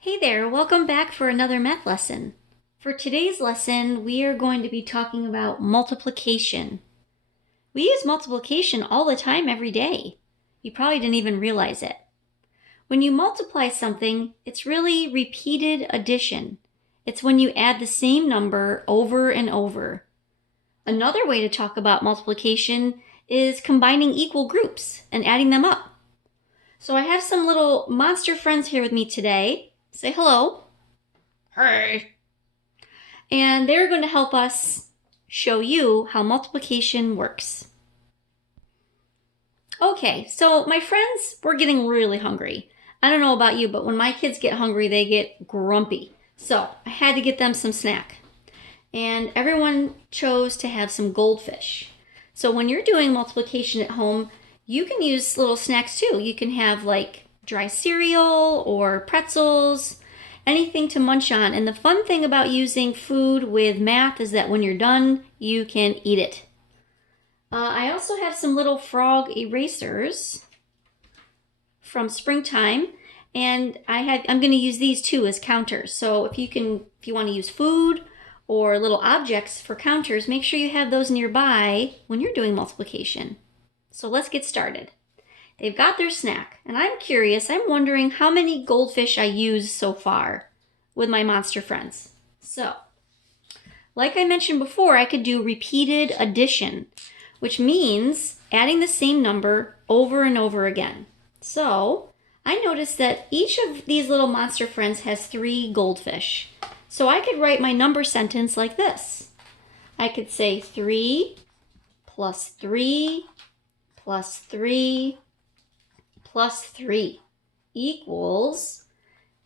Hey there, welcome back for another math lesson. For today's lesson, we are going to be talking about multiplication. We use multiplication all the time every day. You probably didn't even realize it. When you multiply something, it's really repeated addition. It's when you add the same number over and over. Another way to talk about multiplication is combining equal groups and adding them up. So I have some little monster friends here with me today. Say hello. Hey. And they're going to help us show you how multiplication works. Okay, so my friends, we're getting really hungry. I don't know about you, but when my kids get hungry, they get grumpy. So I had to get them some snack. And everyone chose to have some goldfish. So when you're doing multiplication at home, you can use little snacks too. You can have like dry cereal or pretzels, anything to munch on. And the fun thing about using food with math is that when you're done, you can eat it. I also have some little frog erasers from springtime, and I'm going to use these too as counters. So if you want to use food or little objects for counters, make sure you have those nearby when you're doing multiplication. So let's get started. They've got their snack, and I'm curious, I'm wondering how many goldfish I used so far with my monster friends. So, like I mentioned before, I could do repeated addition, which means adding the same number over and over again. So, I noticed that each of these little monster friends has 3 goldfish. So I could write my number sentence like this. I could say 3 plus 3 plus 3 plus 3 equals,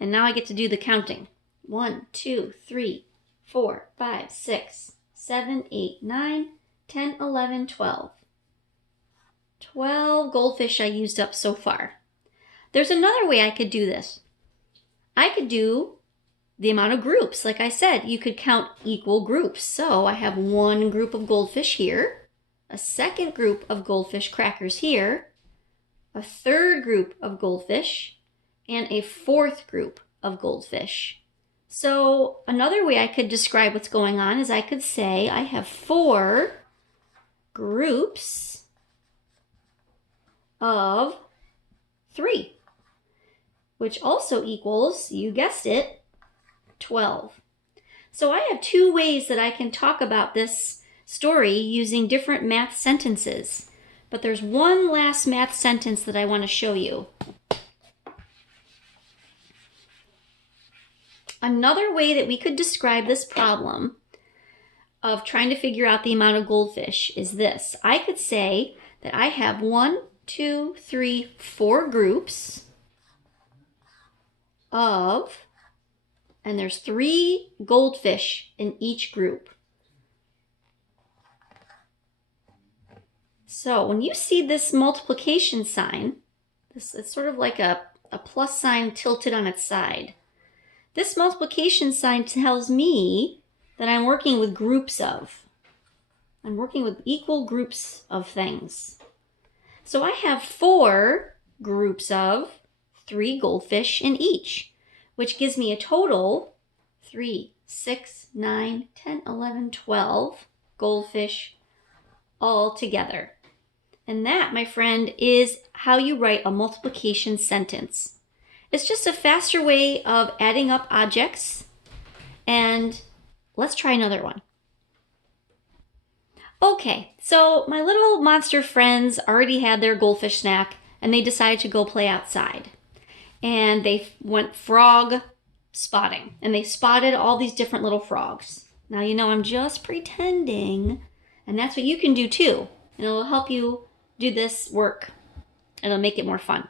and now I get to do the counting. 1, 2, 3, 4, 5, 6, 7, 8, 9, 10, 11, 12. 12 goldfish I used up so far. There's another way I could do this. I could do the amount of groups. Like I said, you could count equal groups. So I have one group of goldfish here, a second group of goldfish crackers here, a third group of goldfish, and a fourth group of goldfish. So another way I could describe what's going on is I could say I have 4 groups of 3, which also equals, you guessed it, 12. So I have 2 ways that I can talk about this story using different math sentences. But there's one last math sentence that I want to show you. Another way that we could describe this problem of trying to figure out the amount of goldfish is this. I could say that I have 1, 2, 3, 4 groups of, and there's 3 goldfish in each group. So when you see this multiplication sign, it's sort of like a plus sign tilted on its side. This multiplication sign tells me that I'm working with groups of. I'm working with equal groups of things. So I have 4 groups of 3 goldfish in each, which gives me a total 3, 6, 9, 10, 11, 12 goldfish all together. And that, my friend, is how you write a multiplication sentence. It's just a faster way of adding up objects. And let's try another one. Okay, so my little monster friends already had their goldfish snack, and they decided to go play outside. And they went frog spotting, and they spotted all these different little frogs. Now, you know, I'm just pretending, and that's what you can do too. And it'll help you do this work. It'll make it more fun.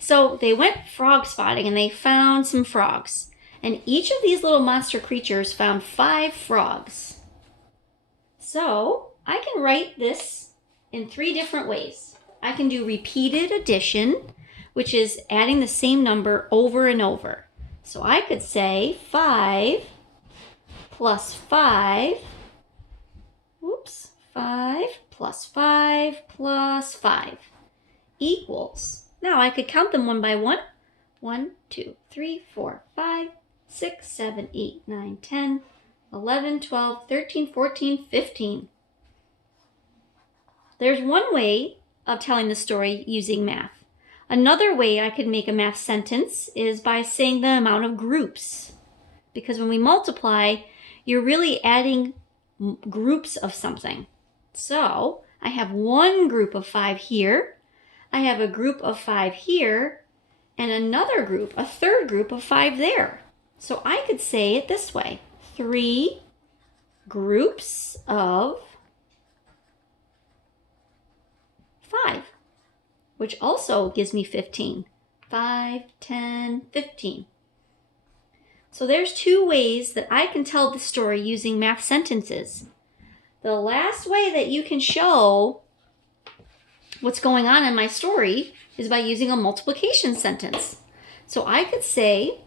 So they went frog spotting and they found some frogs. And each of these little monster creatures found 5 frogs. So I can write this in 3 different ways. I can do repeated addition, which is adding the same number over and over. So I could say 5 plus 5, 5 plus 5 plus 5 equals. Now I could count them one by one. 1, 2, 3, 4, 5, 6, 7, 8, 9, 10, 11, 12, 13, 14, 15. There's one way of telling the story using math. Another way I could make a math sentence is by saying the amount of groups. Because when we multiply, you're really adding groups of something. So I have one group of 5 here. I have a group of 5 here, and another group, a third group of 5 there. So I could say it this way: 3 groups of 5, which also gives me 15. 5, 10, 15. So there's 2 ways that I can tell the story using math sentences. The last way that you can show what's going on in my story is by using a multiplication sentence. So I could say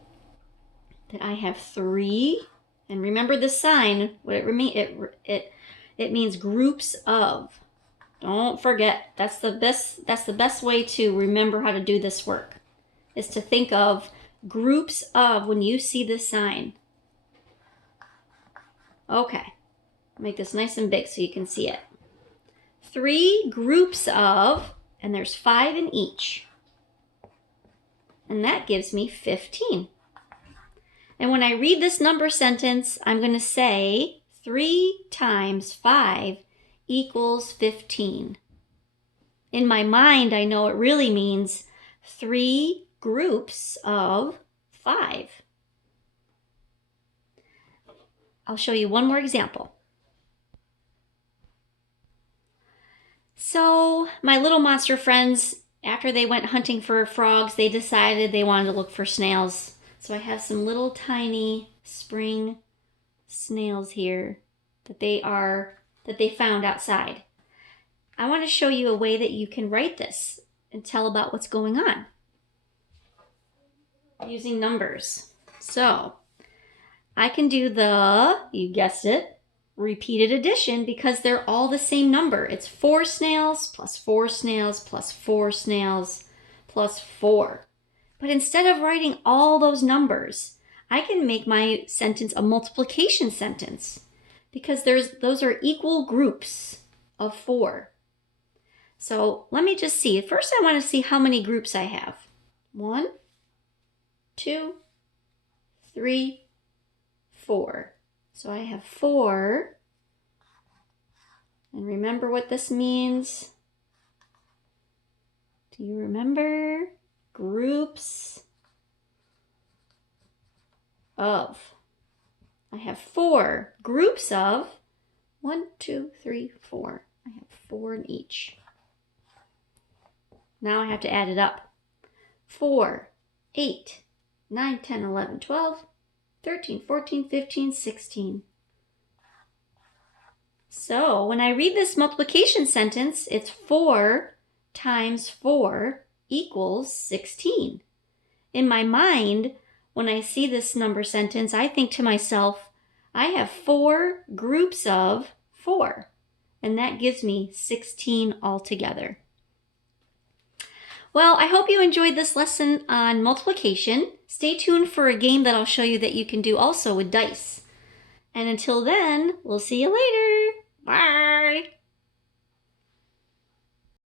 that I have 3, and remember the sign, what it means groups of. Don't forget, that's the best way to remember how to do this work, is to think of groups of when you see this sign. Okay, make this nice and big so you can see it. 3 groups of, and there's 5 in each. And that gives me 15. And when I read this number sentence, I'm going to say 3 times 5 equals 15. In my mind, I know it really means 3 groups of 5. I'll show you one more example. So my little monster friends, after they went hunting for frogs, they decided they wanted to look for snails. So I have some little tiny spring snails here that they found outside. I want to show you a way that you can write this and tell about what's going on using numbers. So I can do you guessed it, repeated addition, because they're all the same number. It's 4 snails plus 4 snails plus 4 snails plus 4. But instead of writing all those numbers, I can make my sentence a multiplication sentence, because those are equal groups of 4. So let me just see. First, I want to see how many groups I have. 1, 2, 3, 4. So I have 4. And remember what this means? Do you remember? Groups of. I have 4 groups of 1, 2, 3, 4. I have 4 in each. Now I have to add it up. 4, 8, 9, 10, 11, 12, 13, 14, 15, 16. So when I read this multiplication sentence, it's 4 times 4 equals 16. In my mind, when I see this number sentence, I think to myself, I have 4 groups of 4, and that gives me 16 altogether. Well, I hope you enjoyed this lesson on multiplication. Stay tuned for a game that I'll show you that you can do also with dice. And until then, we'll see you later. Bye!